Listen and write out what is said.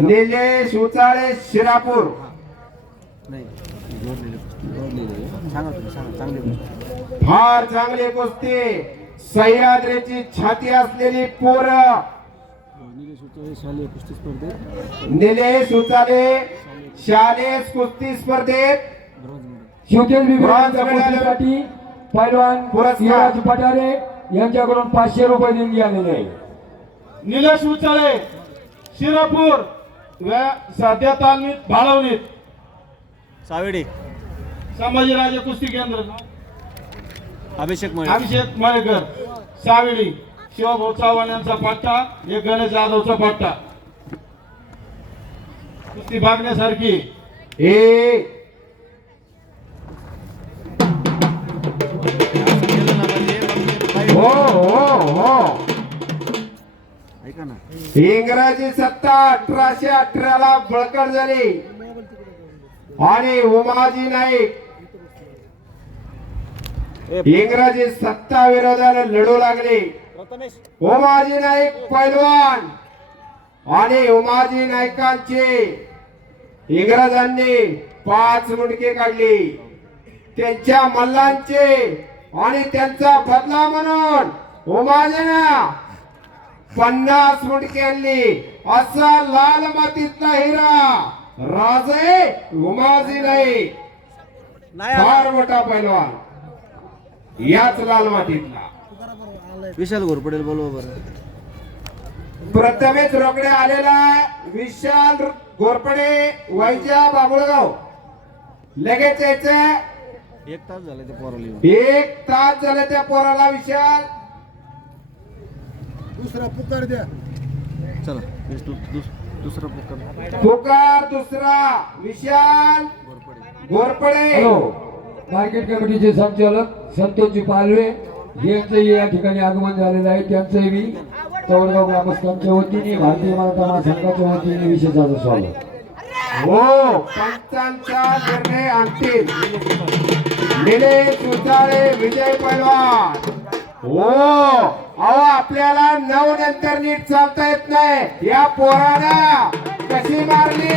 निलेश उचाळे शिरापूर. फार चांगली कुस्ती. सह्याद्रीची छाती असलेली पोर. निलेश उचल शालेय कुस्ती स्पर्धेत. शिवतेज पैलवान पुरस्कार. पठारे यांच्याकडून पाचशे रुपये देणगी आलेले आहे. निलेश उचाळे शिरापूर. सध्या तालमीत भाळवणीत. सावेडे. संभाजीराजे कुस्ती केंद्र. अभिषेक अभिषेक मळेकर. सावेडी. शिवभाऊ चव्हाण यांचा पट्टा हे गणेश जाधवचा पट्टा. कुस्ती भागण्यासारखी. ए इंग्रजी सत्ता अठराशे अठराला बळकट झाली. आणि उमाजी नाईक इंग्रजी सत्ता विरोधात लढू लागले. उमाजी नाईक पैलवान. आणि उमाजी नाईकांचे इंग्रजांनी पाच मुंडके काढली. त्यांच्या मल्लांचे आणि त्यांचा बदला म्हणून उमाजीनं पन्नास मुंडके आणली असा लाल मातीतला हिरा. राजे उमाजी नाही. फार मोठा पैलवान. याच लाल मातीतला. विशाल घोरपडेल बोलवा बरं. प्रथमेच रोकडे आलेला विशाल घोरपडे वैजा बाबुळगाव. लगेच यायचं. एक तास झाले ते पोराला एक तास झाले त्या पोराला विशाल. चला हेच दु- दुस- दुसरा पुकार. पुकार दुसरा विशाल हॅलो मार्केट कमिटीचे संचालक संतोषजी पालवे यांचंही या ठिकाणी आगमन झालेलं आहे. त्यांचंही मी चौडगाव ग्रामस्थांच्या वतीने भारतीय मराठा महासंघाच्या वतीने विशेषाचं स्वागत. हो पंचांचा निर्णय अंतिम. निलेश विजय पैलवान हो. अहो आपल्याला नऊ नंतर नीट चालता येत नाही. या पोराला कशी मारली?